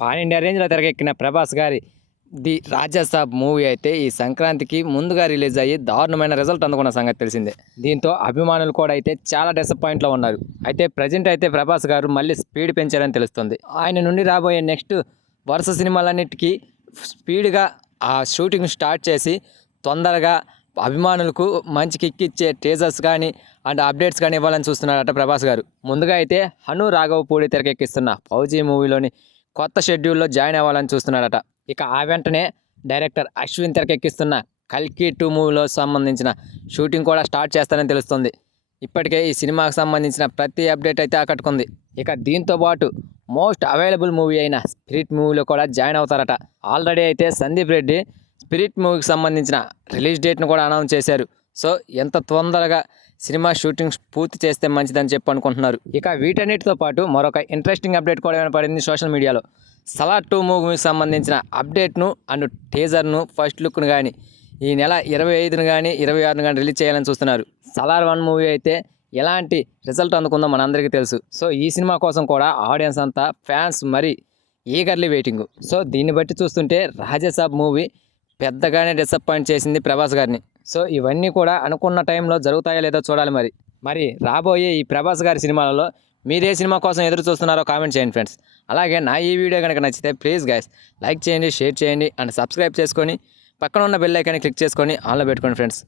Pan India రేంజ్లో తెరకెక్కిన ప్రభాస్ గారి ది రాజాసాబ్ మూవీ అయితే ఈ సంక్రాంతికి ముందుగా రిలీజ్ అయ్యి దారుణమైన రిజల్ట్ అందుకున్న సంగతి తెలిసిందే. దీంతో అభిమానులు కూడా అయితే చాలా డిసప్పాయింట్లో ఉన్నారు. అయితే ప్రజెంట్ అయితే ప్రభాస్ గారు మళ్ళీ స్పీడ్ పెంచారని తెలుస్తుంది. ఆయన నుండి రాబోయే నెక్స్ట్ వరుస సినిమాలన్నిటికీ స్పీడ్గా ఆ షూటింగ్ స్టార్ట్ చేసి తొందరగా అభిమానులకు మంచి కిక్ ఇచ్చే టీజర్స్ కానీ అండ్ అప్డేట్స్ కానీ ఇవ్వాలని చూస్తున్నారట ప్రభాస్ గారు. ముందుగా అయితే హను రాఘవపూడి తెరకెక్కిస్తున్న ఫౌజీ మూవీలోని కొత్త షెడ్యూల్లో జాయిన్ అవ్వాలని చూస్తున్నాడట. ఇక ఆ వెంటనే డైరెక్టర్ అశ్విన్ తెరకెక్కిస్తున్న కల్కి 2 మూవీలో సంబంధించిన షూటింగ్ కూడా స్టార్ట్ చేస్తారని తెలుస్తుంది. ఇప్పటికే ఈ సినిమాకు సంబంధించిన ప్రతి అప్డేట్ అయితే ఆకట్టుకుంది. ఇక దీంతో పాటు మోస్ట్ అవైలబుల్ మూవీ అయిన స్పిరిట్ మూవీలో కూడా జాయిన్ అవుతారట. ఆల్రెడీ అయితే సందీప్ రెడ్డి స్పిరిట్ మూవీకి సంబంధించిన రిలీజ్ డేట్ను కూడా అనౌన్స్ చేశారు. సో ఎంత తొందరగా సినిమా షూటింగ్ పూర్తి చేస్తే మంచిదని చెప్పి అనుకుంటున్నారు. ఇక వీటన్నిటితో పాటు మరొక ఇంట్రెస్టింగ్ అప్డేట్ కూడా వినపడింది సోషల్ మీడియాలో. సలార్ 2 మూవీకి సంబంధించిన అప్డేట్ను అండ్ టీజర్ను ఫస్ట్ లుక్ను కానీ ఈ నెల 25ను కానీ 26ను కానీ రిలీజ్ చేయాలని చూస్తున్నారు. సలార్ 1 మూవీ అయితే ఎలాంటి రిజల్ట్ అందుకుందో మనందరికీ తెలుసు. సో ఈ సినిమా కోసం కూడా ఆడియన్స్ అంతా ఫ్యాన్స్ మరీ ఈగర్లీ వెయిటింగ్. సో దీన్ని బట్టి చూస్తుంటే రాజాసాబ్ మూవీ పెద్దగానే డిసప్పాయింట్ చేసింది ప్రభాస్ గారిని. సో ఇవన్నీ కూడా అనుకున్న టైంలో జరుగుతాయో లేదో చూడాలి. మరి రాబోయే ఈ ప్రభాస్ గారి సినిమాలలో మీరు ఏ సినిమా కోసం ఎదురు చూస్తున్నారో కామెంట్ చేయండి ఫ్రెండ్స్. అలాగే నా ఈ వీడియో కనుక నచ్చితే ప్లీజ్ గైస్ లైక్ చేయండి, షేర్ చేయండి అండ్ సబ్స్క్రైబ్ చేసుకొని పక్కన ఉన్న బెల్ ఐకాన్ని క్లిక్ చేసుకొని ఆన్లో పెట్టుకోండి ఫ్రెండ్స్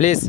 ప్లీజ్.